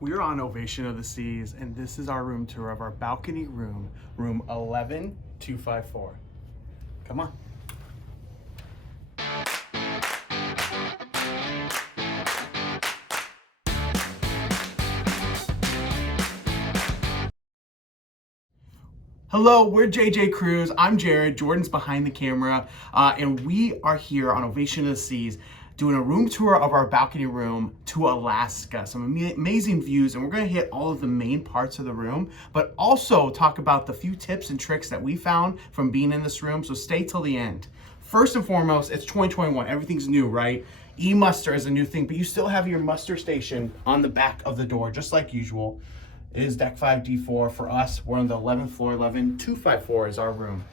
We're on Ovation of the Seas, and this is our room tour of our balcony room, room 11254. Come on. Hello, we're JJ Cruise. I'm Jared. Jordan's behind the camera, and we are here on Ovation of the Seas doing a room tour of our balcony room to Alaska. Some amazing views, and we're going to hit all of the main parts of the room, but also talk about the few tips and tricks that we found from being in this room, so stay till the end. First and foremost, it's 2021. Everything's new, right? E-muster is a new thing, but you still have your muster station on the back of the door, just like usual. It is deck 5D4 for us. We're on the 11th floor. 11254 is our room.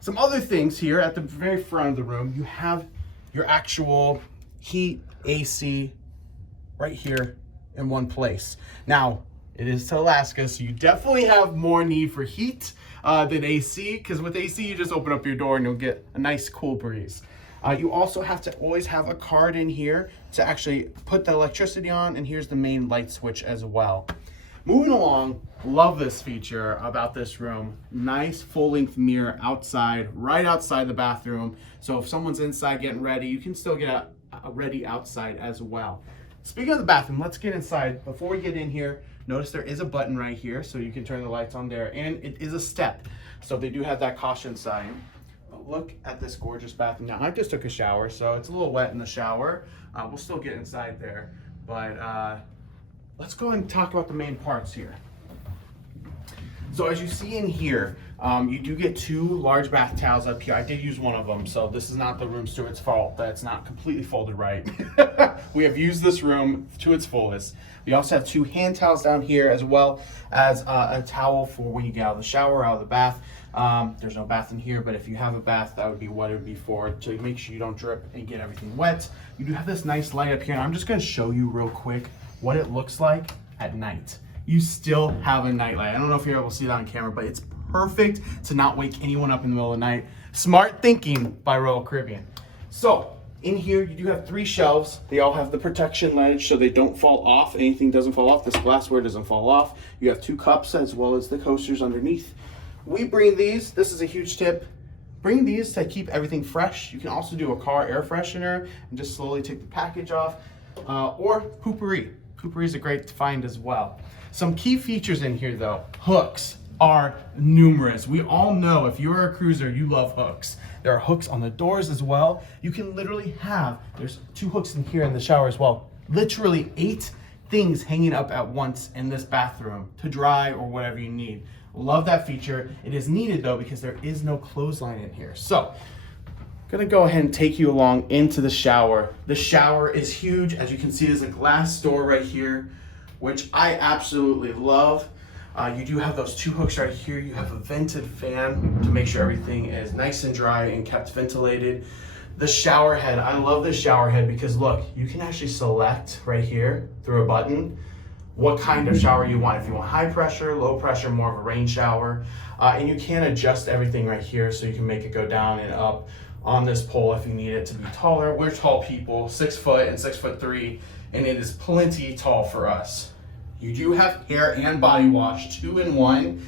Some other things here at the very front of the room, you have your actual heat AC right here in one place. Now, it is to Alaska, so you definitely have more need for heat than AC, because with AC, you just open up your door and you'll get a nice cool breeze. You also have to always have a card in here to actually put the electricity on, and here's the main light switch as well. Moving along, love this feature about this room. Nice full-length mirror outside, right outside the bathroom. So if someone's inside getting ready, you can still get ready outside as well. Speaking of the bathroom, let's get inside. Before we get in here, notice there is a button right here, so you can turn the lights on there, and it is a step. So they do have that caution sign. But look at this gorgeous bathroom. Now, I just took a shower, so it's a little wet in the shower. We'll still get inside there, but let's go ahead and talk about the main parts here. So as you see in here, you do get two large bath towels up here. I did use one of them, so this is not the room steward's fault that it's not completely folded right. We have used this room to its fullest. We also have two hand towels down here, as well as a towel for when you get out of the shower, out of the bath. There's no bath in here, but if you have a bath, that would be what it would be for, to make sure you don't drip and get everything wet. You do have this nice light up here, and I'm just gonna show you real quick what it looks like at night. You still have a night light. I don't know if you're able to see that on camera, but it's perfect to not wake anyone up in the middle of the night. Smart thinking by Royal Caribbean. So in here, you do have three shelves. They all have the protection ledge so they don't fall off. Anything doesn't fall off. This glassware doesn't fall off. You have two cups as well as the coasters underneath. We bring these, this is a huge tip, bring these to keep everything fresh. You can also do a car air freshener and just slowly take the package off, or poopery. Poopery is a great find as well. Some key features in here though, hooks are numerous. We all know if you're a cruiser, you love hooks. There are hooks on the doors as well. You can literally have, there's two hooks in here in the shower as well. Literally 8 things hanging up at once in this bathroom to dry or whatever you need. Love that feature. It is needed though because there is no clothesline in here. So, gonna go ahead and take you along into the shower. The shower is huge. As you can see, there's a glass door right here, which I absolutely love. You do have those two hooks right here. You have a vented fan to make sure everything is nice and dry and kept ventilated. The shower head, I love this shower head because look, you can actually select right here through a button what kind of shower you want. If you want high pressure, low pressure, more of a rain shower. And you can adjust everything right here so you can make it go down and up on this pole if you need it to be taller. We're tall people, 6 foot and 6'3", and it is plenty tall for us. You do have hair and body wash 2-in-1.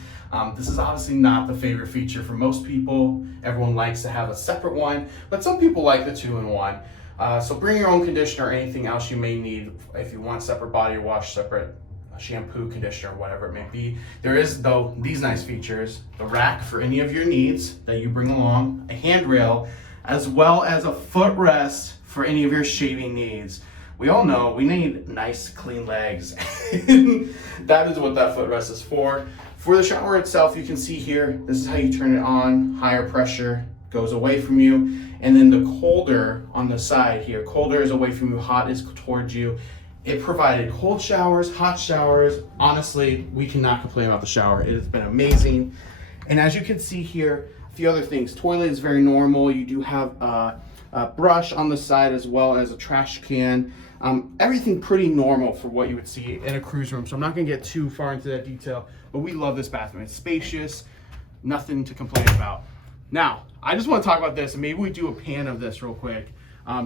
This is obviously not the favorite feature for most people. Everyone likes to have a separate one, but some people like the 2-in-1. So bring your own conditioner or anything else you may need if you want separate body wash, separate shampoo, conditioner, whatever it may be. There is, though, these nice features: the rack for any of your needs that you bring along, a handrail, as well as a footrest for any of your shaving needs. We all know we need nice, clean legs. That is what that footrest is for. For the shower itself, you can see here, this is how you turn it on. Higher pressure goes away from you. And then the colder on the side here, colder is away from you, hot is towards you. It provided cold showers, hot showers. Honestly, we cannot complain about the shower. It has been amazing. And as you can see here, a few other things. Toilet is very normal. You do have a brush on the side as well as a trash can. Everything pretty normal for what you would see in a cruise room. So I'm not gonna get too far into that detail, but we love this bathroom. It's spacious, nothing to complain about. Now, I just want to talk about this, and maybe we do a pan of this real quick.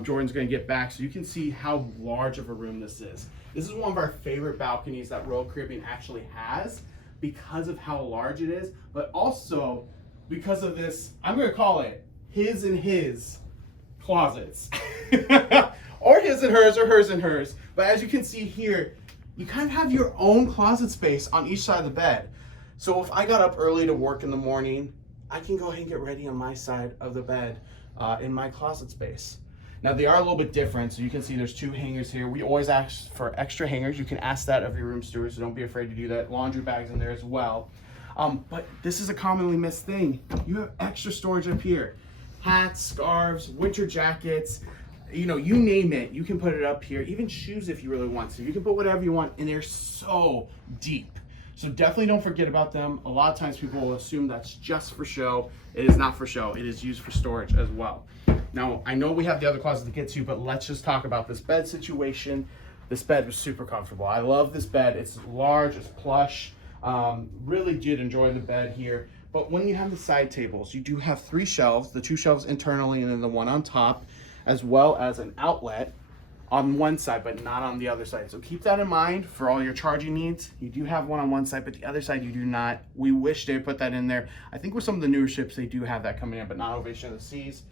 Jordan's gonna get back so you can see how large of a room this is. This is one of our favorite balconies that Royal Caribbean actually has because of how large it is, but also because of this, I'm gonna call it his and his closets. Or his and hers, or hers and hers. But as you can see here, you kind of have your own closet space on each side of the bed. So if I got up early to work in the morning, I can go ahead and get ready on my side of the bed in my closet space. Now they are a little bit different, so you can see there's 2 hangers here. We always ask for extra hangers. You can ask that of your room steward, so don't be afraid to do that. Laundry bags in there as well. But this is a commonly missed thing. You have extra storage up here. Hats, scarves, winter jackets, you know, you name it, you can put it up here. Even shoes if you really want to. You can put whatever you want, and they're so deep. So definitely don't forget about them. A lot of times people will assume that's just for show. It is not for show. It is used for storage as well. Now, I know we have the other closet to get to, but let's just talk about this bed situation. This bed was super comfortable. I love this bed. It's large, it's plush. Really did enjoy the bed here. But when you have the side tables, you do have 3 shelves, the 2 shelves internally and then the one on top, as well as an outlet on one side, but not on the other side. So keep that in mind for all your charging needs. You do have one on one side, but the other side you do not. We wish they put that in there. I think with some of the newer ships, they do have that coming in, but not Ovation of the Seas.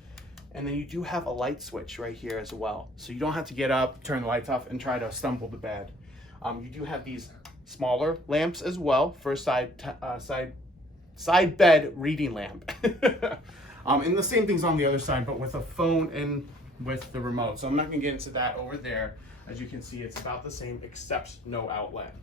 And then you do have a light switch right here as well. So you don't have to get up, turn the lights off, and try to stumble the bed. You do have these smaller lamps as well for a side bed reading lamp. And the same thing's on the other side, but with a phone and with the remote. So I'm not gonna get into that over there. As you can see, it's about the same except no outlet.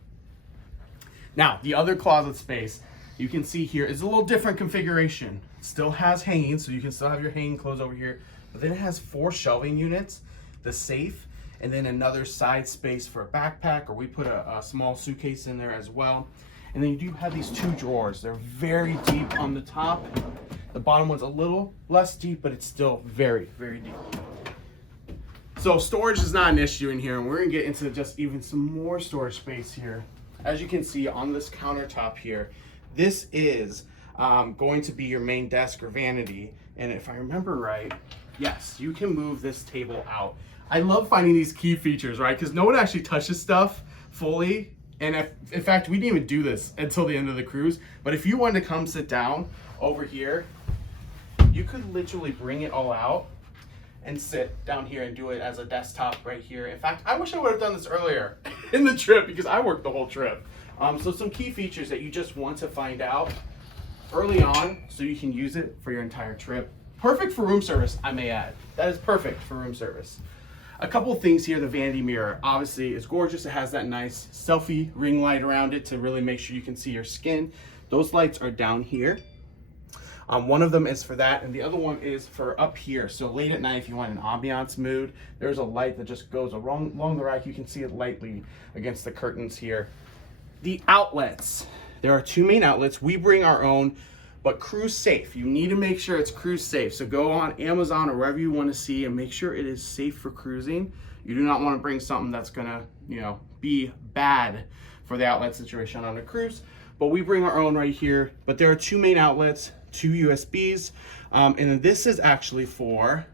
Now, the other closet space you can see here is a little different configuration. It still has hanging, so you can still have your hanging clothes over here, but then it has 4 shelving units, the safe, and then another side space for a backpack, or we put a small suitcase in there as well. And then you do have these 2 drawers. They're very deep on the top. The bottom one's a little less deep, but it's still very, very deep. So storage is not an issue in here, and we're gonna get into just even some more storage space here. As you can see on this countertop here, this is going to be your main desk or vanity. And if I remember right, yes, you can move this table out. I love finding these key features, right? Because no one actually touches stuff fully. And in fact, we didn't even do this until the end of the cruise. But if you wanted to come sit down over here, you could literally bring it all out and sit down here and do it as a desktop right here. In fact, I wish I would have done this earlier in the trip because I worked the whole trip. So some key features that you just want to find out early on so you can use it for your entire trip. Perfect for room service, I may add. That is perfect for room service. A couple of things here, the vanity mirror. Obviously, it's gorgeous. It has that nice selfie ring light around it to really make sure you can see your skin. Those lights are down here. One of them is for that, and the other one is for up here. So late at night, if you want an ambiance mood, there's a light that just goes along the rack. You can see it lightly against the curtains here. The outlets. There are 2 main outlets. We bring our own, but cruise safe. You need to make sure it's cruise safe. So go on Amazon or wherever you want to see and make sure it is safe for cruising. You do not want to bring something that's gonna, be bad for the outlet situation on a cruise. But we bring our own right here. But there are 2 main outlets, 2 USBs, and then this is actually for,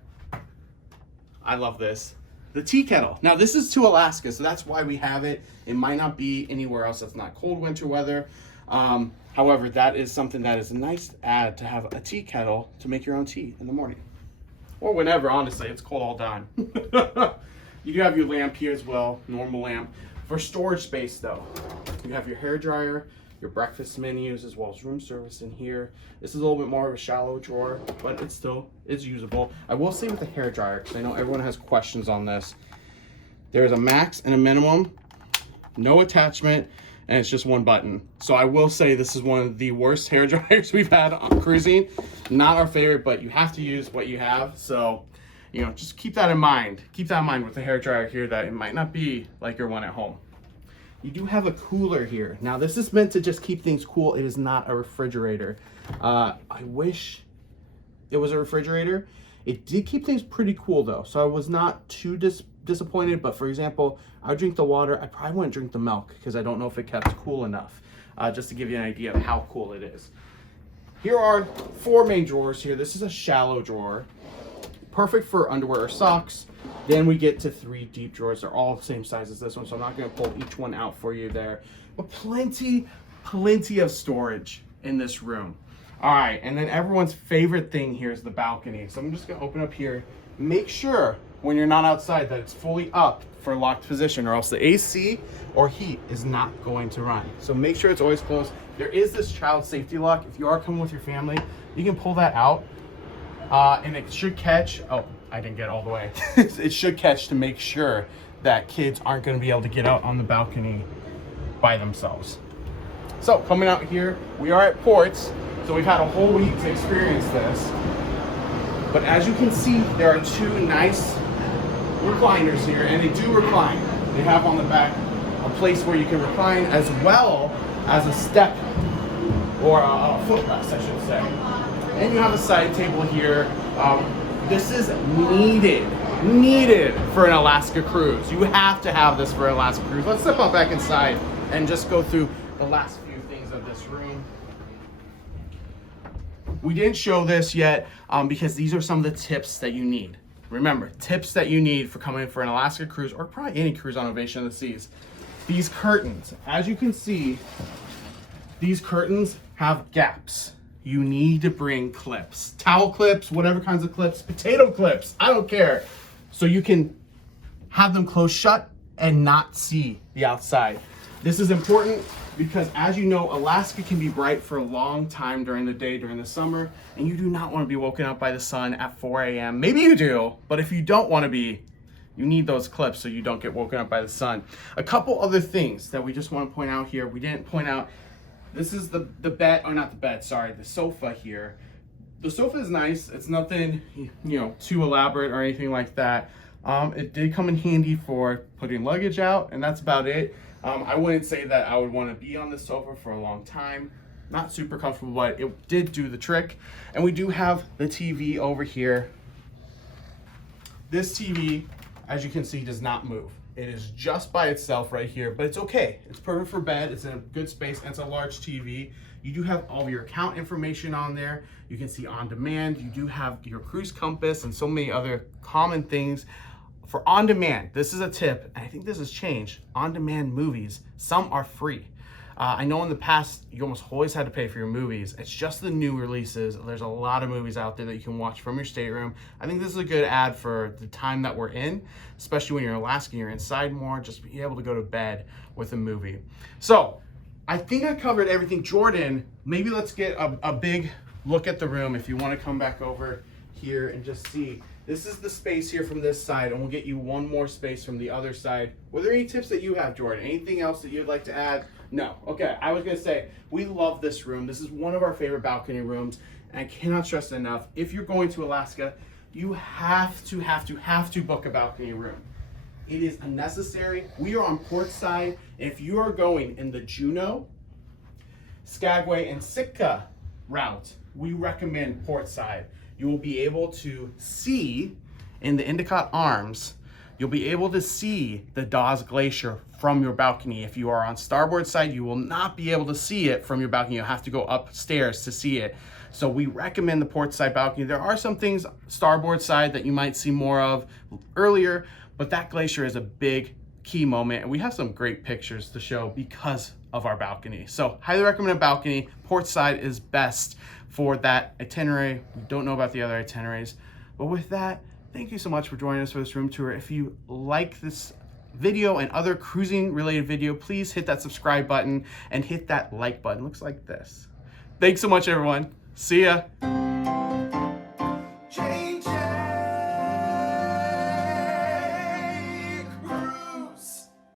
I love this, the tea kettle. Now this is to Alaska, so that's why we have it. It might not be anywhere else that's not cold winter weather. However, that is something that is a nice add to have a tea kettle to make your own tea in the morning. Or whenever, honestly, it's cold all the time. You do have your lamp here as well, normal lamp. For storage space though, you have your hair dryer, your breakfast menus, as well as room service in here. This is a little bit more of a shallow drawer, but it still is usable. I will say with the hair dryer, because I know everyone has questions on this, there's a max and a minimum, no attachment, and it's just 1 button. So I will say this is one of the worst hair dryers we've had on cruising. Not our favorite, but you have to use what you have. So, just keep that in mind. Keep that in mind with the hair dryer here, that it might not be like your one at home. You do have a cooler here. Now this is meant to just keep things cool. It is not a refrigerator. I wish it was a refrigerator. It did keep things pretty cool though. So I was not too disappointed, but for example, I would drink the water. I probably wouldn't drink the milk because I don't know if it kept cool enough. Just to give you an idea of how cool it is. Here are 4 main drawers here. This is a shallow drawer. perfect for underwear or socks. Then we get to 3 deep drawers. They're all the same size as this one, so I'm not gonna pull each one out for you there. But plenty of storage in this room. All right, and then everyone's favorite thing here is the balcony. So I'm just gonna open up here. Make sure when you're not outside that it's fully up for locked position, or else the AC or heat is not going to run. So make sure it's always closed. There is this child safety lock. If you are coming with your family, you can pull that out and it should catch. Oh, I didn't get all the way. It should catch to make sure that kids aren't going to be able to get out on the balcony by themselves. So coming out here, we are at ports. So we've had a whole week to experience this. But as you can see, there are 2 nice recliners here, and they do recline. They have on the back a place where you can recline, as well as a step, or a footrest, I should say. And you have a side table here. This is needed for an Alaska cruise. You have to have this for an Alaska cruise. Let's step up back inside and just go through the last few things of this room. We didn't show this yet because these are some of the tips that you need. Remember, tips that you need for coming in for an Alaska cruise, or probably any cruise on Ovation of the Seas. These curtains, as you can see, these curtains have gaps. You need to bring clips, towel clips, whatever kinds of clips, potato clips, I don't care. So you can have them closed shut and not see the outside. This is important because, as you know, Alaska can be bright for a long time during the day, during the summer, and you do not want to be woken up by the sun at 4 a.m. Maybe you do, but if you don't want to be, you need those clips so you don't get woken up by the sun. A couple other things that we just want to point out here. We didn't point out, this is the bed, or not the bed, sorry, the sofa here. The sofa is nice. It's nothing, too elaborate or anything like that. It did come in handy for putting luggage out, and that's about it. I wouldn't say that I would want to be on the sofa for a long time. Not super comfortable, but it did do the trick. And we do have the TV over here. This TV, as you can see, does not move. It is just by itself right here, but it's okay. It's perfect for bed. It's in a good space, and it's a large TV. You do have all of your account information on there. You can see on demand. You do have your cruise compass and so many other common things. For on demand, this is a tip, and I think this has changed. On demand movies, some are free. I know in the past, you almost always had to pay for your movies. It's just the new releases. There's a lot of movies out there that you can watch from your stateroom. I think this is a good ad for the time that we're in, especially when you're in Alaska and you're inside more, just be able to go to bed with a movie. So I think I covered everything. Jordan, maybe let's get a big look at the room if you want to come back over here and just see. This is the space here from this side, and we'll get you one more space from the other side. Were there any tips that you have, Jordan? Anything else that you'd like to add? No. Okay, I was gonna say, we love this room. This is one of our favorite balcony rooms, and I cannot stress enough, if you're going to Alaska, you have to book a balcony room. It is unnecessary. We are on port side. If you are going in the Juneau, Skagway, and Sitka route, we recommend port side. You will be able to see in the Endicott Arms, you'll be able to see the Dawes Glacier from your balcony. If you are on starboard side, you will not be able to see it from your balcony. You'll have to go upstairs to see it. So we recommend the port side balcony. There are some things starboard side that you might see more of earlier, but that glacier is a big key moment, and we have some great pictures to show because of our balcony. So highly recommend a balcony. Port side is best for that itinerary. We don't know about the other itineraries, but with that, thank you so much for joining us for this room tour. If you like this video and other cruising related video, please hit that subscribe button and hit that like button. Looks like this. Thanks so much, everyone. See ya.